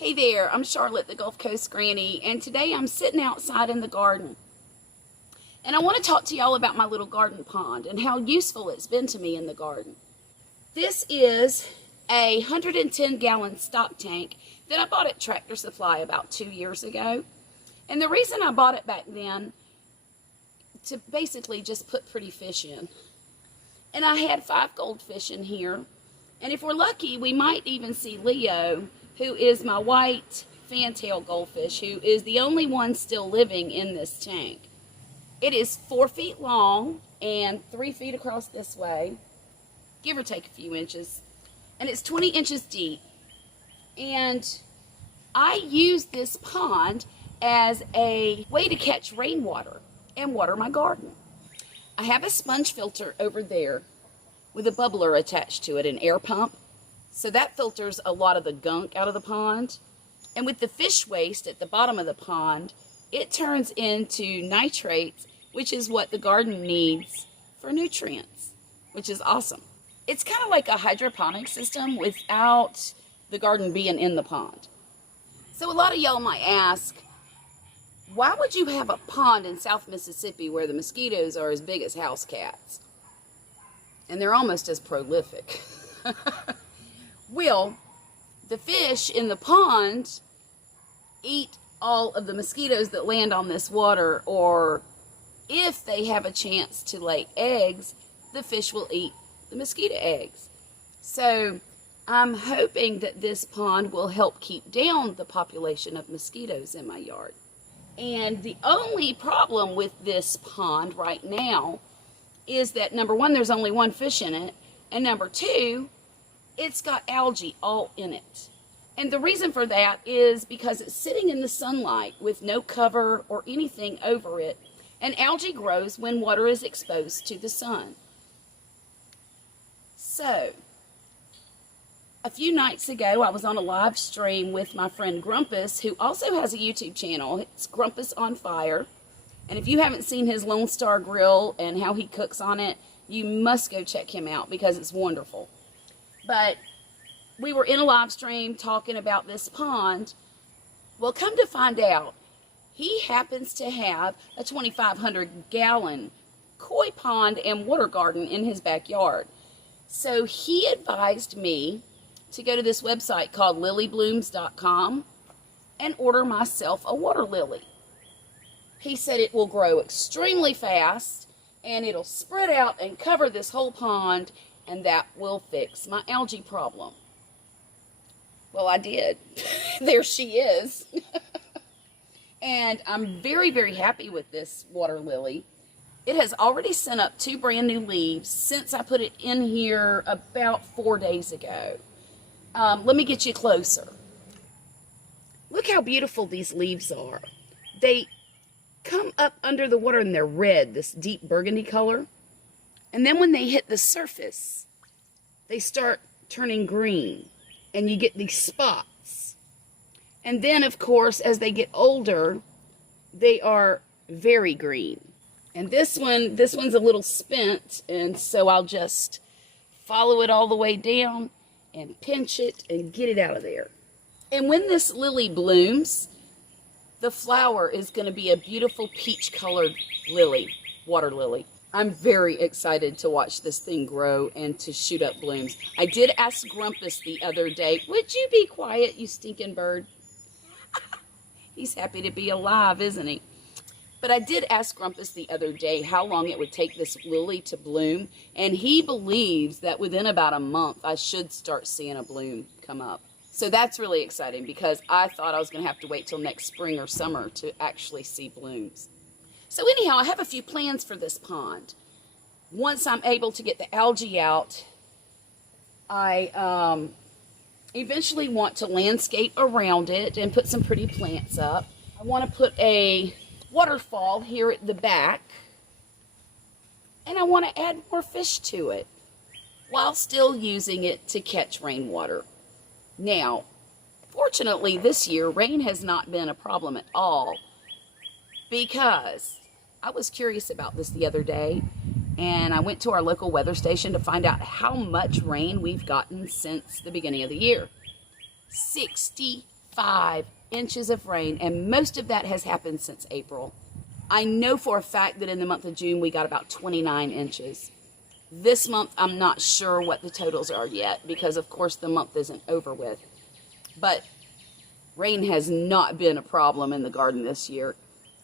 Hey there, I'm Charlotte, the Gulf Coast Granny, and today I'm sitting outside in the garden. And I want to talk to y'all about my little garden pond and how useful it's been to me in the garden. This is a 110-gallon stock tank that I bought at Tractor Supply about 2 years ago. And the reason I bought it back then, to basically just put pretty fish in. And I had 5 goldfish in here. And if we're lucky, we might even see Leo, who is my white fantail goldfish, who is the only one still living in this tank. It is 4 feet long and 3 feet across this way, give or take a few inches. And it's 20 inches deep. And I use this pond as a way to catch rainwater and water my garden. I have a sponge filter over there with a bubbler attached to it, an air pump. So that filters a lot of the gunk out of the pond. And with the fish waste at the bottom of the pond, it turns into nitrates, which is what the garden needs for nutrients, which is awesome. It's kind of like a hydroponic system without the garden being in the pond. So a lot of y'all might ask, why would you have a pond in South Mississippi where the mosquitoes are as big as house cats? And they're almost as prolific. Well, the fish in the pond eat all of the mosquitoes that land on this water, or if they have a chance to lay eggs, the fish will eat the mosquito eggs. So I'm hoping that this pond will help keep down the population of mosquitoes in my yard. And the only problem with this pond right now is that, number one, there's only 1 fish in it, and number 2, it's got algae all in it. And the reason for that is because it's sitting in the sunlight with no cover or anything over it, and algae grows when water is exposed to the sun. So, a few nights ago, I was on a live stream with my friend Grumpus, who also has a YouTube channel. It's Grumpus on Fire. And if you haven't seen his Lone Star Grill and how he cooks on it, you must go check him out because it's wonderful. But we were in a live stream talking about this pond. Well, come to find out, he happens to have a 2,500-gallon koi pond and water garden in his backyard. So he advised me to go to this website called lilyblooms.com and order myself a water lily. He said it will grow extremely fast and it'll spread out and cover this whole pond, and that will fix my algae problem. Well, I did. There she is. And I'm very, very happy with this water lily. It has already sent up 2 brand new leaves since I put it in here about 4 days ago. Let me get you closer. Look how beautiful these leaves are. They come up under the water and they're red, this deep burgundy color. And then when they hit the surface, they start turning green and you get these spots. And then, of course, as they get older, they are very green. And this one's a little spent, and so I'll just follow it all the way down and pinch it and get it out of there. And when this lily blooms, the flower is going to be a beautiful peach-colored lily, water lily. I'm very excited to watch this thing grow and to shoot up blooms. I did ask Grumpus the other day, would you be quiet, you stinking bird? He's happy to be alive, isn't he? But I did ask Grumpus the other day how long it would take this lily to bloom, and he believes that within about a month I should start seeing a bloom come up. So that's really exciting because I thought I was going to have to wait till next spring or summer to actually see blooms. So anyhow, I have a few plans for this pond. Once I'm able to get the algae out, I eventually want to landscape around it and put some pretty plants up. I want to put a waterfall here at the back, and I want to add more fish to it while still using it to catch rainwater. Now, fortunately this year, rain has not been a problem at all, because I was curious about this the other day, and I went to our local weather station to find out how much rain we've gotten since the beginning of the year. 65 35 inches of rain, and most of that has happened since April. I know for a fact that in the month of June we got about 29 inches. This month I'm not sure what the totals are yet because of course the month isn't over with. But rain has not been a problem in the garden this year.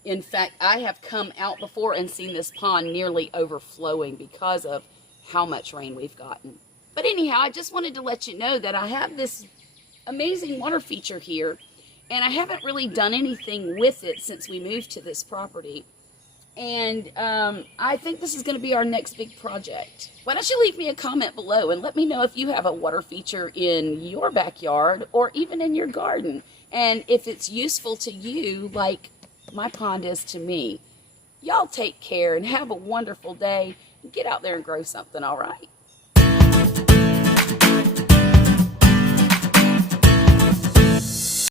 In fact, I have come out before and seen this pond nearly overflowing because of how much rain we've gotten. But anyhow, I just wanted to let you know that I have this amazing water feature here, and I haven't really done anything with it since we moved to this property. And I think this is going to be our next big project. Why don't you leave me a comment below and let me know if you have a water feature in your backyard or even in your garden, and if it's useful to you like my pond is to me. Y'all take care and have a wonderful day. Get out there and grow something, all right?